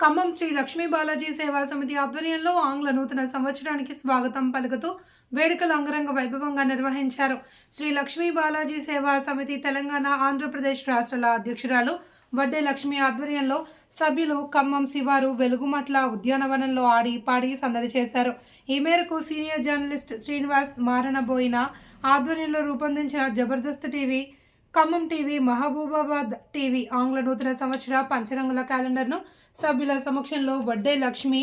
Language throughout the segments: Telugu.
ఖమ్మం శ్రీ లక్ష్మీ బాలాజీ సేవా సమితి ఆధ్వర్యంలో ఆంగ్ల నూతన సంవత్సరానికి స్వాగతం పలుకుతూ వేడుకలు అంగరంగ వైభవంగా నిర్వహించారు. శ్రీ లక్ష్మీ బాలాజీ సేవా సమితి తెలంగాణ ఆంధ్రప్రదేశ్ రాష్ట్రాల అధ్యక్షురాలు వడ్డే లక్ష్మి ఆధ్వర్యంలో సభ్యులు ఖమ్మం శివారు వెలుగుమట్ల ఉద్యానవనంలో ఆడి పాడి సందడి చేశారు. ఈ మేరకు సీనియర్ జర్నలిస్ట్ శ్రీనివాస్ మారణబోయిన ఆధ్వర్యంలో రూపొందించిన Jabardasth TV Khammam TV Mahabubabad TV ఆంగ్ల నూతన సంవత్సర పంచరంగుల క్యాలెండర్ను సభ్యుల సమక్షంలో వడ్డే లక్ష్మి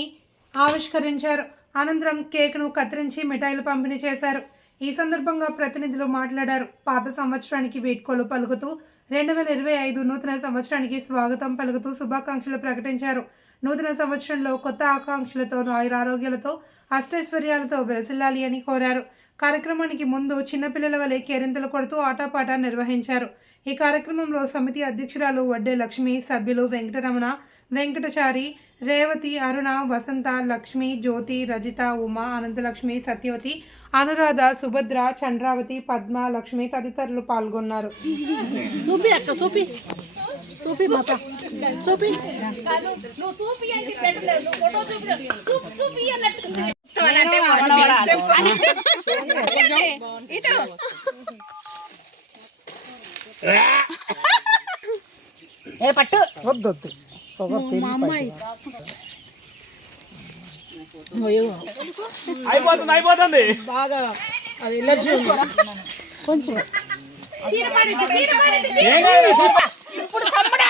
ఆవిష్కరించారు. అనంతరం కేక్ను కత్తిరించి మిఠాయిలు పంపిణీ చేశారు. ఈ సందర్భంగా ప్రతినిధులు మాట్లాడారు. పాత సంవత్సరానికి వీడ్కోలు పలుకుతూ రెండు వేల ఇరవై ఐదు నూతన సంవత్సరానికి స్వాగతం పలుకుతూ శుభాకాంక్షలు ప్రకటించారు. నూతన సంవత్సరంలో కొత్త ఆకాంక్షలతో ఆయురారోగ్యాలతో అష్టైశ్వర్యాలతో వెలసిల్లాలి అని కోరారు. కార్యక్రమానికి ముందు చిన్నపిల్లల వలె కేరింతలు కొడుతూ ఆటపాట నిర్వహించారు. ఈ కార్యక్రమంలో సమితి అధ్యక్షురాలు వడ్డే లక్ష్మి సభ్యులు వెంకటరమణ వెంకటచారి రేవతి అరుణ వసంత లక్ష్మి జ్యోతి రజిత ఉమా అనంతలక్ష్మి సత్యవతి అనురాధ సుభద్ర చంద్రావతి పద్మ లక్ష్మి తదితరులు పాల్గొన్నారు. ఇటు ఏ పట్టు. వద్దు వద్దు. మా అమ్మాయి. అయిపోతుంది అయిపోతుంది. బాగా అది ఎలర్జీ ఉంది. కొంచెం తీరపడింది తీరపడింది ఏం కాదు, ఇప్పుడు తమ్ముడా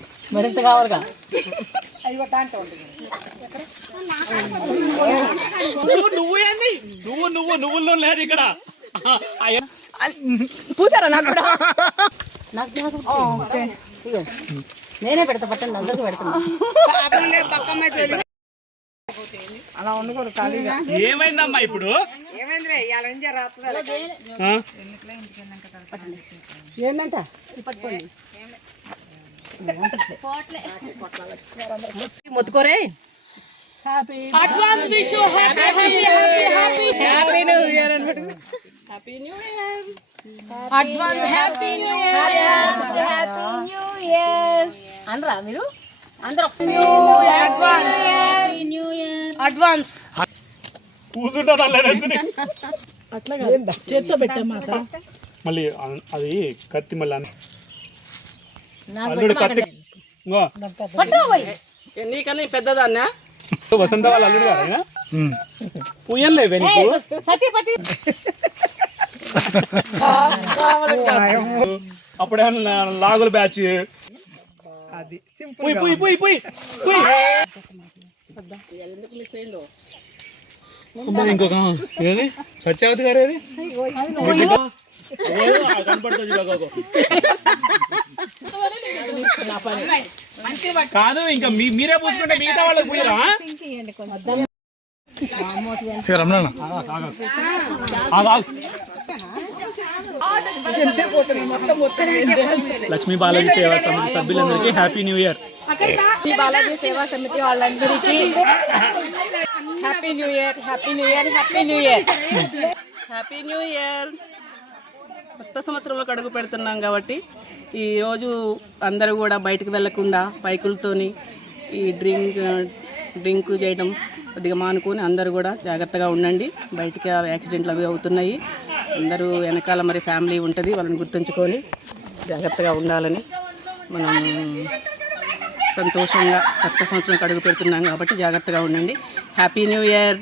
మరింత కావాలిగా. నువ్వు నువ్వు ఏంది? నువ్వు నువ్వు నువ్వుల్లో లేదు ఇక్కడ. అయ్య- పూసారా నాకు కూడా. నేనే పెడతా పట్టండి అందరికి పెడతాను. అలా ఉండకూడదు ఖాళీగా. ఏమైందమ్మా ఇప్పుడు? ఏందంట? పట్టుకోండి. మొత్తుకోరే. Advance wish happy happy happy happy happy new year అనమాట advance happy new year happy new year అనరా మీరు? అందరూ అడ్వాన్స్ న్యూ ఇయర్ అడ్వాన్స్ కూర్చుంటాను అల్లడెత్తుని. అట్లా చేత్తో పెట్టమాట మళ్ళీ అది కత్తి మళ్ళీ అల్లుడు కత్తి. ఇంగో, నీకన్నా పెద్దదాన్నా? వసంత వాళ్ళ అల్లుడు గారు పుయ్యలే నీకు? సత్యపతి అప్పుడేమన్నా లాగుల బ్యాచ్. పుయ్ పుయ్ పుయ్ పుయ్ పుయ్. అమ్మా, ఇంకొక ఏది? సత్యావతి గారు ఏది? కనపడుతుంది. కాదు ఇంకా మీ- మీరే పూసుకుంటే మిగతా వాళ్ళకి పూయరా? లక్ష్మీ బాలాజీ సేవా సమితి సభ్యులందరికీ happy new year Balaji Seva Samiti వాళ్ళందరికీ happy new year happy new year happy new year happy new year కొత్త సంవత్సరంలోకి అడుగు పెడుతున్నాం కాబట్టి ఈరోజు అందరూ కూడా బయటకు వెళ్ళకుండా బైకులతోని ఈ డ్రింక్ డ్రింక్ చేయడం కొద్దిగా మానుకొని అందరూ కూడా జాగ్రత్తగా ఉండండి. బయటికి ఆ యాక్సిడెంట్లు అవి అవుతున్నాయి. అందరూ వెనకాల మరి ఫ్యామిలీ ఉంటుంది వాళ్ళని గుర్తుంచుకొని జాగ్రత్తగా ఉండాలని మనం సంతోషంగా కొత్త సంవత్సరం అడుగు పెడుతున్నాం కాబట్టి జాగ్రత్తగా ఉండండి. Happy new year!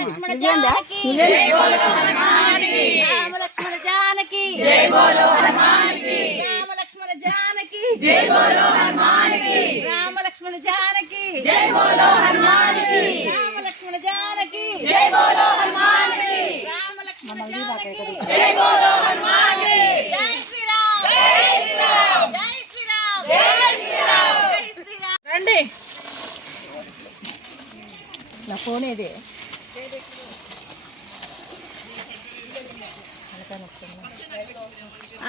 Lakshmana Janaki జై బోలో హనుమానికి రామ లక్ష్మణ జానకి. జై బోలో హనుమానికి. రామ లక్ష్మణ జానకి. జై బోలో హనుమానికి. రామ లక్ష్మణ జానకి. జై బోలో హనుమానికి. రామ లక్ష్మణ జానకి. జై బోలో హనుమానికి జై బోలో హనుమాన్ జై శ్రీరామ్ జై శ్రీరామ్ జై శ్రీరామ్ జై శ్రీరామ్ జై శ్రీరామ్ నా ఫోన్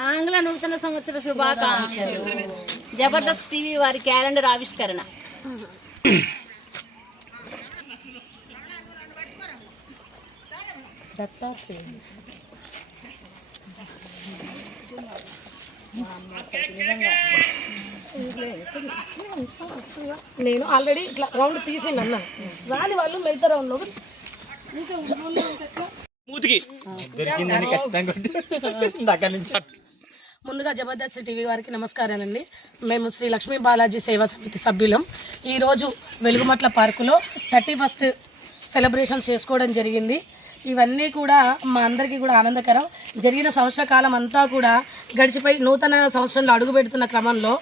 ఆంగ్ల నూతన సంవత్సర శుభాకాంక్షలు. జబర్దస్త్ టీవీ వారి క్యాలెండర్ ఆవిష్కరణ. నేను ఆల్రెడీ ఇట్లా రౌండ్ తీసిండి అన్నాను. రాని వాళ్ళు మిగతా రౌండ్లో మూతికి. దొరికిందని ఖచ్చితంగా అక్కడి నుంచి ముందుగా జబర్దస్త్ టీవీ వారికి నమస్కారాలండి. మేము శ్రీ లక్ష్మీ బాలాజీ సేవా సమితి సభ్యులం. ఈరోజు వెలుగుమట్ల పార్కులో థర్టీ ఫస్ట్ సెలబ్రేషన్స్ చేసుకోవడం జరిగింది. ఇవన్నీ కూడా మా అందరికీ కూడా ఆనందకరం. జరిగిన సంవత్సర కాలం అంతా కూడా గడిచిపోయి నూతన సంవత్సరంలో అడుగు పెడుతున్న క్రమంలో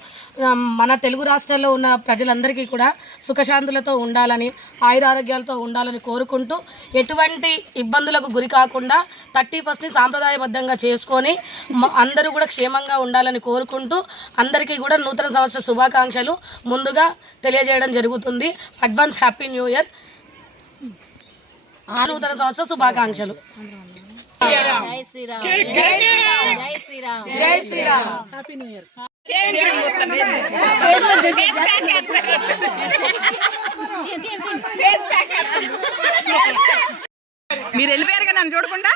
మన తెలుగు రాష్ట్రాల్లో ఉన్న ప్రజలందరికీ కూడా సుఖశాంతులతో ఉండాలని ఆయురారోగ్యాలతో ఉండాలని కోరుకుంటూ ఎటువంటి ఇబ్బందులకు గురి కాకుండా థర్టీ ఫస్ట్ని సాంప్రదాయబద్ధంగా చేసుకొని అందరూ కూడా క్షేమంగా ఉండాలని కోరుకుంటూ అందరికీ కూడా నూతన సంవత్సర శుభాకాంక్షలు ముందుగా తెలియజేయడం జరుగుతుంది. Advance happy new year. నూతన సంవత్సర శుభాకాంక్షలు. జై శ్రీరామ్. జై శ్రీరామ్. జై శ్రీరామ్. జై శ్రీరామ్. మీరు వెళ్ళిపోయారు కదా నన్ను చూడకుండా?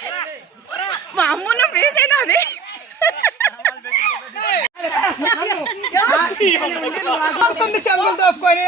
మా అమ్మున్న ప్లేస్ అయినా అది? తోపుకొని.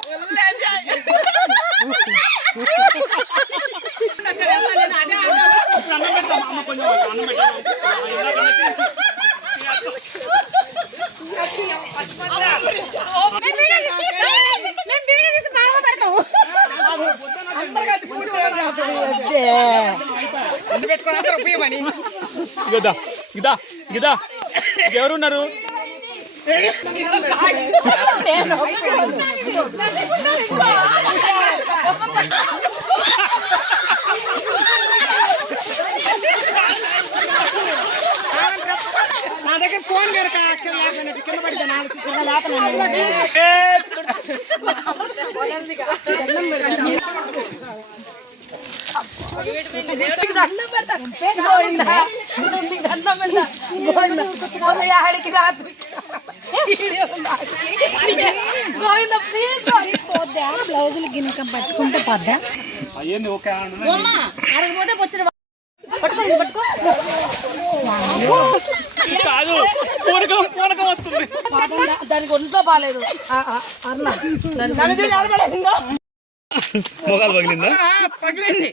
పెట్టుకొని అందరూ ఉపయోగమని ఇదా ఇదా ఇదా ఎవరున్నారు? నా దగ్గర ఫోన్ కనుక కింద పడితే నాలుగు కింద ఆడికి బ్లౌజులు గిన్నెకం పట్టుకుంటే పడ్డా అయ్యింది ఓకే అడగపోతే వచ్చిన కాదు పూనకం పూనకం వస్తుంది దానికి ఒంట్లో బాగాలేదు అన్న దాని మొగాలు పగిలిందా పగిలింది